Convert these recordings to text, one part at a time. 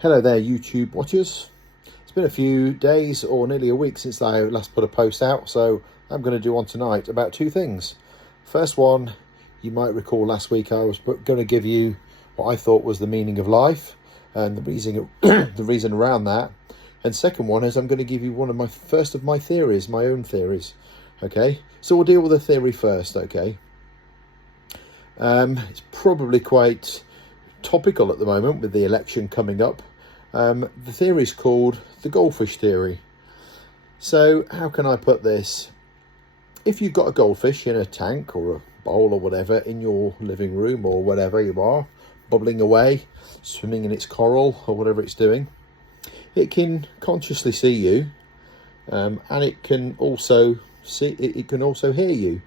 Hello there, YouTube watchers. It's been a few days or nearly a week since I last put a post out, so I'm going to do one tonight about two things. First one, you might recall last week I was going to give you what I thought was the meaning of life and the reason around that. And second one is I'm going to give you one of my theories, my own theories. Okay, so we'll deal with the theory first. Okay, it's probably quite topical at the moment with the election coming up. The theory is called the goldfish theory. So how can I put this? If you've got a goldfish in a tank or a bowl or whatever in your living room or whatever you are, bubbling away, swimming in its coral or whatever it's doing, it can consciously see you, and it can also hear you,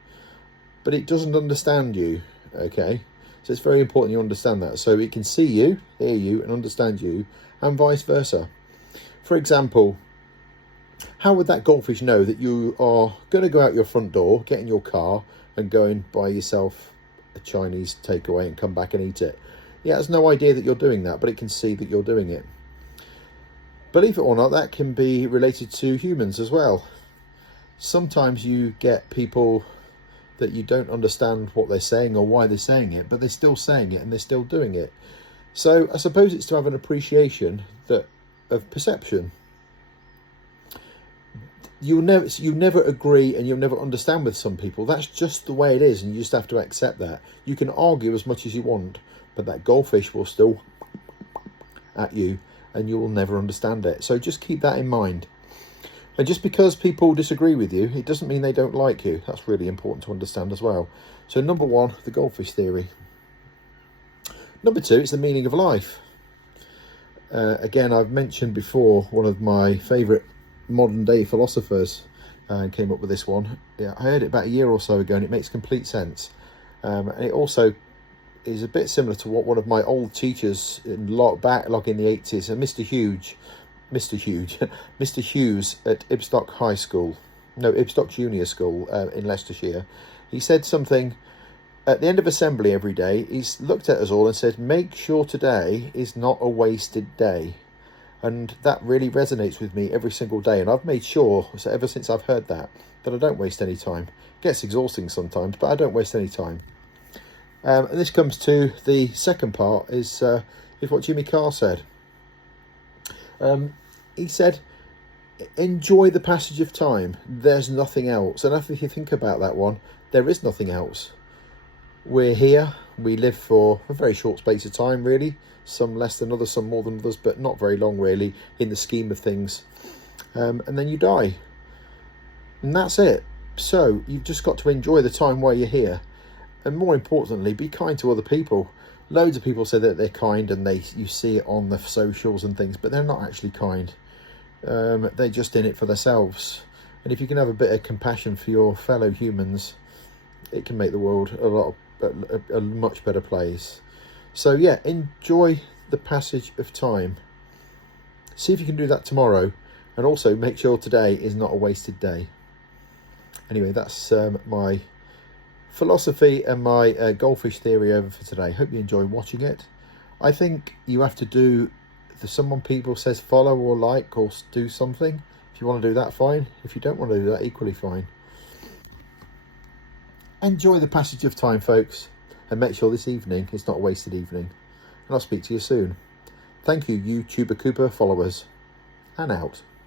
but it doesn't understand you. Okay, so it's very important you understand that. So it can see you, hear you, and understand you, and vice versa. For example, how would that goldfish know that you are going to go out your front door, get in your car, and go and buy yourself a Chinese takeaway and come back and eat it? It has no idea that you're doing that, but it can see that you're doing it. Believe it or not, that can be related to humans as well. Sometimes you get people that you don't understand what they're saying or why they're saying it, but they're still saying it and they're still doing it. So I suppose it's to have an appreciation of perception. You never agree and you'll never understand with some people. That's just the way it is, and you just have to accept that. You can argue as much as you want, but that goldfish will still at you and you will never understand it. So just keep that in mind. And just because people disagree with you, it doesn't mean they don't like you. That's really important to understand as well. So number one, the goldfish theory. Number two, it's the meaning of life. Again, I've mentioned before, one of my favourite modern day philosophers came up with this one. Yeah, I heard it about a year or so ago, and it makes complete sense. And it also is a bit similar to what one of my old teachers in back in the 80s, Mr. Hughes at Ibstock Junior School in Leicestershire. He said something at the end of assembly every day. He's looked at us all and said, make sure today is not a wasted day. And that really resonates with me every single day. And I've made sure, so ever since I've heard that I don't waste any time. It gets exhausting sometimes, but I don't waste any time. And this comes to the second part, is what Jimmy Carr said. He said, enjoy the passage of time. There's nothing else. And after you think about that one, there is nothing else. We're here. We live for a very short space of time, really. Some less than others, some more than others, but not very long, really, in the scheme of things. And then you die. And that's it. So you've just got to enjoy the time while you're here. And more importantly, be kind to other people. Loads of people say that they're kind, and you see it on the socials and things, but they're not actually kind. They're just in it for themselves. And if you can have a bit of compassion for your fellow humans, it can make the world a much better place. So yeah, enjoy the passage of time. See if you can do that tomorrow, and also make sure today is not a wasted day. Anyway, that's my philosophy and my goldfish theory over for today. Hope you enjoy watching it. I think you have to do people says follow or like or do something. If you want to do that, fine. If you don't want to do that, equally fine. Enjoy the passage of time, folks, and make sure this evening is not a wasted evening. And I'll speak to you soon. Thank you, YouTuber Cooper followers, and out.